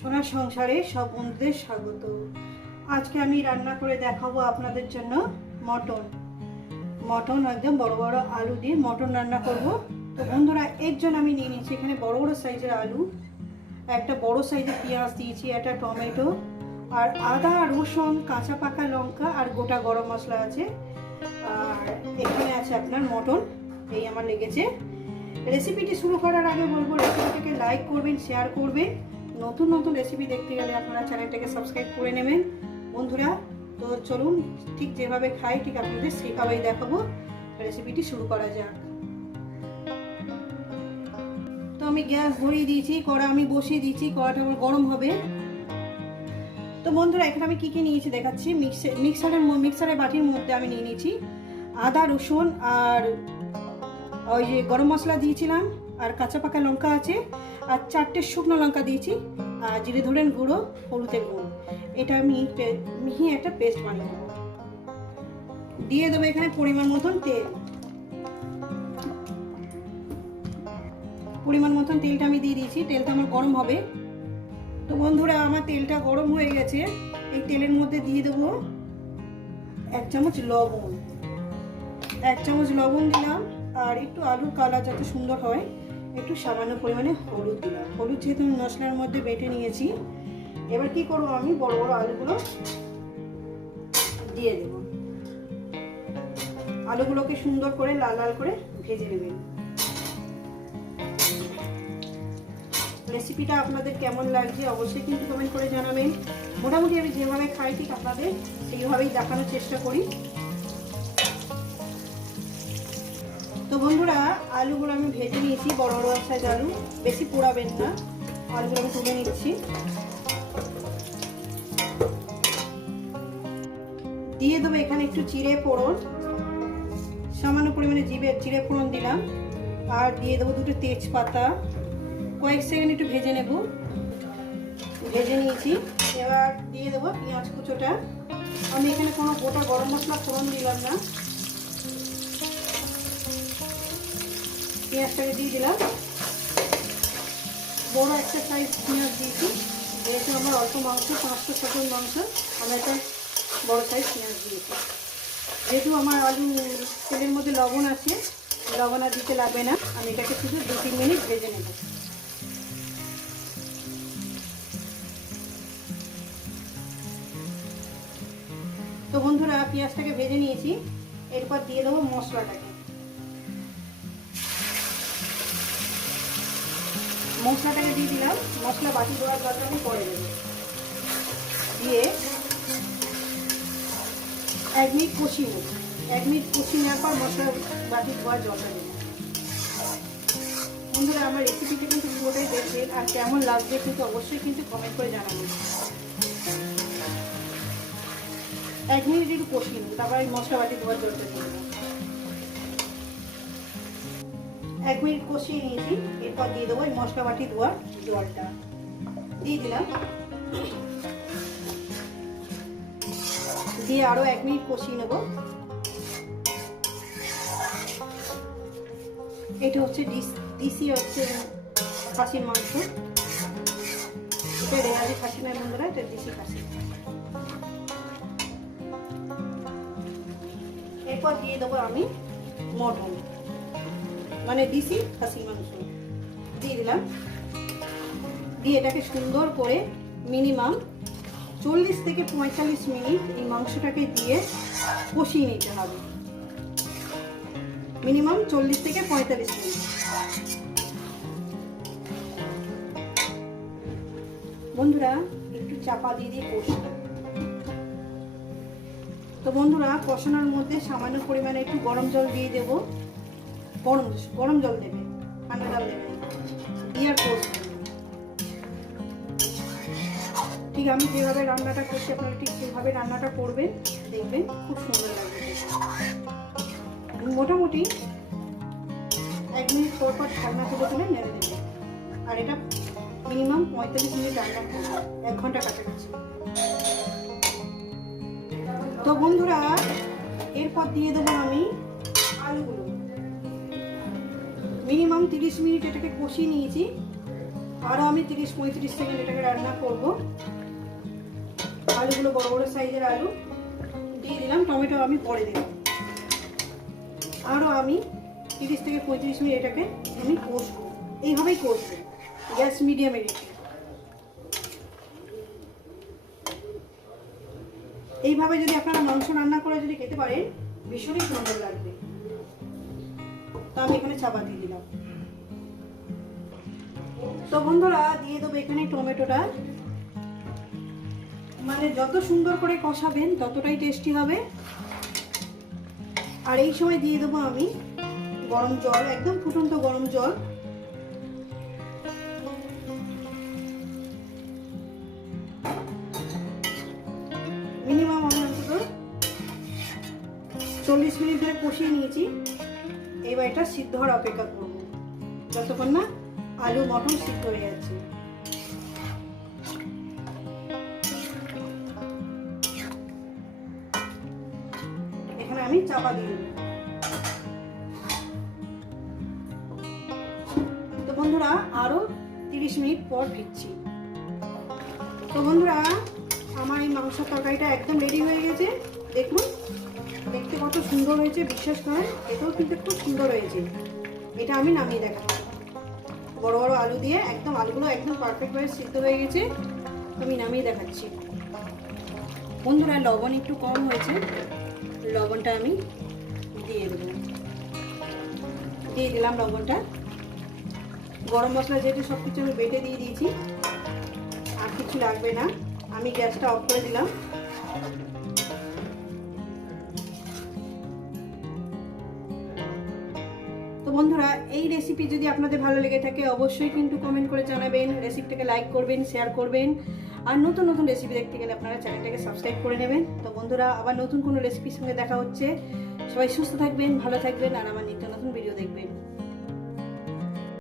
সোনার সংসারে সব বন্ধুদের স্বাগত। আজকে আমি রান্না করে দেখাবো আপনাদের জন্য মটন। মটন একদম বড় বড় আলু দিয়ে মটন রান্না করব। তো বন্ধুরা, এর জন্য আমি নিয়ে নিয়েছি এখানে বড় বড় সাইজের আলু, একটা বড় সাইজের পেঁয়াজ দিয়েছি, একটা টমেটো, আর আদা, রসুন, কাঁচা পাকা লঙ্কা আর গোটা গরম মশলা আছে। আর এখানে আছে আপনার মটন, এই আমার লেগেছে। রেসিপিটি শুরু করার আগে বলব, রেসিপিটাকে লাইক করবেন, শেয়ার করবেন। নতুন নতুন রেসিপি দেখতে গেলে আপনারা চ্যানেলটাকে সাবস্ক্রাইব করে নেবেন। বন্ধুরা, তো চলুন, ঠিক যেভাবে খাই, ঠিক আপনাদের সেভাবেই দেখাবো। রেসিপিটি শুরু করা যাক। তো আমি গ্যাস ভরিয়ে দিয়েছি, কড়া আমি বসিয়ে দিয়েছি, কড়াটা আমার গরম হবে। তো বন্ধুরা, এখানে আমি কি কি নিয়েছি দেখাচ্ছি। মিক্সার মিক্সারের মিক্সারের বাটির মধ্যে আমি নিয়ে নিয়েছি আদা, রসুন আর ওই যে গরম মশলা দিয়েছিলাম আর কাঁচা পাকা লঙ্কা আছে। আর চারটে শুকনো লঙ্কা দিয়েছি, আর জিরে ধরেন গুঁড়ো, হলুদের গুঁড়ো। এটা আমি মিহি একটা পেস্ট বানিয়ে নেব। দিয়ে দেবো এখানে পরিমাণ মতন তেল। পরিমাণ মতন তেলটা আমি দিয়ে দিয়েছি, তেলটা আমার গরম হবে। তো বন্ধুরা, আমার তেলটা গরম হয়ে গেছে। এই তেলের মধ্যে দিয়ে দেবো এক চামচ লবণ। এক চামচ লবণ দিলাম, আর একটু আলুর কালার যাতে সুন্দর হয়। একটু সামান্য পরিমাণে হলুদ দিলাম হলুদ যেহেতু আমি মশলার মধ্যে বেটে নিয়েছি, এবার কি করব আমি? বড় বড় আলুগুলো দিয়ে দেব। আলুগুলোকে সুন্দর করে লাল লাল করে ভেজে নেবেন রেসিপিটা আপনাদের কেমন লাগছে অবশ্যই কিন্তু কমেন্ট করে জানাবেন। মোটামুটি আমি যেভাবে খাই ঠিক আপনাদের সেইভাবেই দেখানোর চেষ্টা করি। বন্ধুরা, আলুগুলো আমি ভেজে নিয়েছি, বড় বড় সাইজ আলু, বেশি পোড়াবেন না। আলুগুলো আমি তুলে নিচ্ছি। দিয়ে দেবো এখানে একটু চিড়ে ফোড়ন। সামান্য পরিমাণে জিবে চিড়ে ফোড়ন দিলাম। আর দিয়ে দেবো দুটো তেজপাতা। কয়েক সেকেন্ড একটু ভেজে নেব। ভেজে নিয়েছি। এবার দিয়ে দেবো পেঁয়াজ কুচোটা। আমি এখানে কোনো গোটা গরম মশলা ফোড়ন দিলাম না। পেঁয়াজটাকে দিয়ে দিলাম। বড় একটা সাইজ পেঁয়াজ দিয়েছি। যেহেতু আমার অল্প মাংস, পাঁচশো ছজন মাংস, আমি একটা বড় সাইজ পেঁয়াজ দিয়েছি। যেহেতু আমার আলু তেলের মধ্যে লবণ আছে, লবণ আর দিতে লাগবে না। আমি এটাকে শুধু দু তিন মিনিট ভেজে নেব। তো বন্ধুরা, পেঁয়াজটাকে ভেজে নিয়েছি। এরপর দিয়ে দেবো মশলাটাকে। মশলাটাকে দিয়ে দিলাম। মশলা বাটি দেওয়ার দরকার আমি পরে দেবো। দিয়ে এক মিনিট কষিয়ে নেব। এক মিনিট কষিয়ে নেওয়ার পর মশলা বাটি ধোয়ার জলটা দেবো। বন্ধুরা, আমার রেসিপিটা কিন্তু পুরোটাই দেখবেন আর কেমন লাগবে কিন্তু অবশ্যই কিন্তু কমেন্ট করে জানাবেন। এক মিনিট একটু কষিয়ে নেব, তারপর মশলা বাটি ধোয়ার দিয়ে দেবো। এক মিনিট কষিয়ে নিয়েছি, এরপর দিয়ে দেবো এই মশলা বাটি ধোয়ার জলটা। দিয়ে দিলাম। দিয়ে আরও এক মিনিট কষিয়ে নেব। এটা হচ্ছে ডিসি হচ্ছে খাসির মাংস। এটা রেয়াজি খাসি নয় বন্ধুরা, এটা ডিসি খাসি। এরপর দিয়ে দেবো আমি মটন। মানে দিছি খাসি মাংস। দিয়ে দিলাম। দিয়ে এটাকে সুন্দর করে মিনিমাম চল্লিশ থেকে পঁয়তাল্লিশ মিনিট এই মাংসটাকে দিয়ে কষিয়ে নিতে হবে। মিনিমাম চল্লিশ থেকে পঁয়তাল্লিশ মিনিট। বন্ধুরা, একটু চাপা দিয়ে দিয়ে কষি। তো বন্ধুরা, কষানোর মধ্যে সামান্য পরিমাণে একটু গরম জল দিয়ে দেবো। গরম গরম জল দেবে, ঠান্ডা জল দেবে। দিয়ে আর ঠিক, আমি যেভাবে রান্নাটা করছি, আপনারা ঠিক সেভাবে রান্নাটা করবেন, দেখবেন খুব সুন্দর লাগবে মোটামুটি এক মিনিট পর পর ঠান্ডা করে তুলে নেড়ে দেবে আর এটা মিনিমাম পঁয়তাল্লিশ মিনিট রান্না এক ঘণ্টা কাছাকাছি। তো বন্ধুরা, এরপর দিয়ে দেবো আমি আলুগুলো। মিনিমাম তিরিশ মিনিট এটাকে কষিয়ে নিয়েছি। আরও আমি তিরিশ, পঁয়ত্রিশ সেকেন্ড এটাকে রান্না করব। আলুগুলো বড় বড় সাইজের আলু। দিয়ে দিলাম, টমেটো আমি পরে দিলাম আরও আমি তিরিশ থেকে পঁয়ত্রিশ মিনিট এটাকে আমি কষবো। এইভাবেই কষবো, গ্যাস মিডিয়ামে রেখে। এইভাবে যদি আপনারা মাংস রান্না করে যদি খেতে পারেন, ভীষণই সুন্দর লাগবে। তো আমি এখানে চাপা দিয়ে দিলাম। তো বন্ধুরা, দিয়ে দেবো এখানে টমেটোটা। মানে যত সুন্দর করে কষাবেন, ততটাই টেস্টি হবে। আর এই সময় দিয়ে দেবো আমি গরম জল, একদম ফুটন্ত গরম জল। মিনিমাম আমি অন্তত চল্লিশ মিনিট ধরে কষিয়ে নিয়েছি। এবার এটা সিদ্ধ হওয়ার অপেক্ষা করব। যতক্ষণ না আলু মটন সিদ্ধ হয়ে যাচ্ছে এখানে আমি চাপা দিয়ে তো বন্ধুরা, আরও তিরিশ মিনিট পর ফিরছি। তো বন্ধুরা আমার এই মাংস তরকারিটা একদম রেডি হয়ে গেছে। দেখুন, দেখতে কত সুন্দর হয়েছে, বিশ্বাস করেন, এটাও কিন্তু খুব সুন্দর হয়েছে। এটা আমি নামিয়ে দেখাবো। বড় বড় আলু দিয়ে একদম, আলুগুলো একদম পারফেক্টভাবে সিদ্ধ হয়ে গেছে। আমি নামিয়ে দেখাচ্ছি। বন্ধুরা, লবণ একটু কম হয়েছে। লবণটা আমি দিয়ে দেবো। দিয়ে দিলাম লবণটা। গরম মশলা যেহেতু সব কিছু আমি বেটে দিয়ে দিয়েছি, আর কিছু লাগবে না। আমি গ্যাসটা অফ করে দিলাম। তো বন্ধুরা, এই রেসিপি যদি আপনাদের ভালো লেগে থাকে, অবশ্যই কিন্তু কমেন্ট করে জানাবেন রেসিপিটাকে লাইক করবেন শেয়ার করবেন। আর নতুন নতুন রেসিপি দেখতে গেলে আপনারা চ্যানেলটাকে সাবস্ক্রাইব করে নেবেন। তো বন্ধুরা, আবার নতুন কোনো রেসিপির সঙ্গে দেখা হচ্ছে। সবাই সুস্থ থাকবেন, ভালো থাকবেন, আর আমার নিত্য নতুন ভিডিও দেখবেন।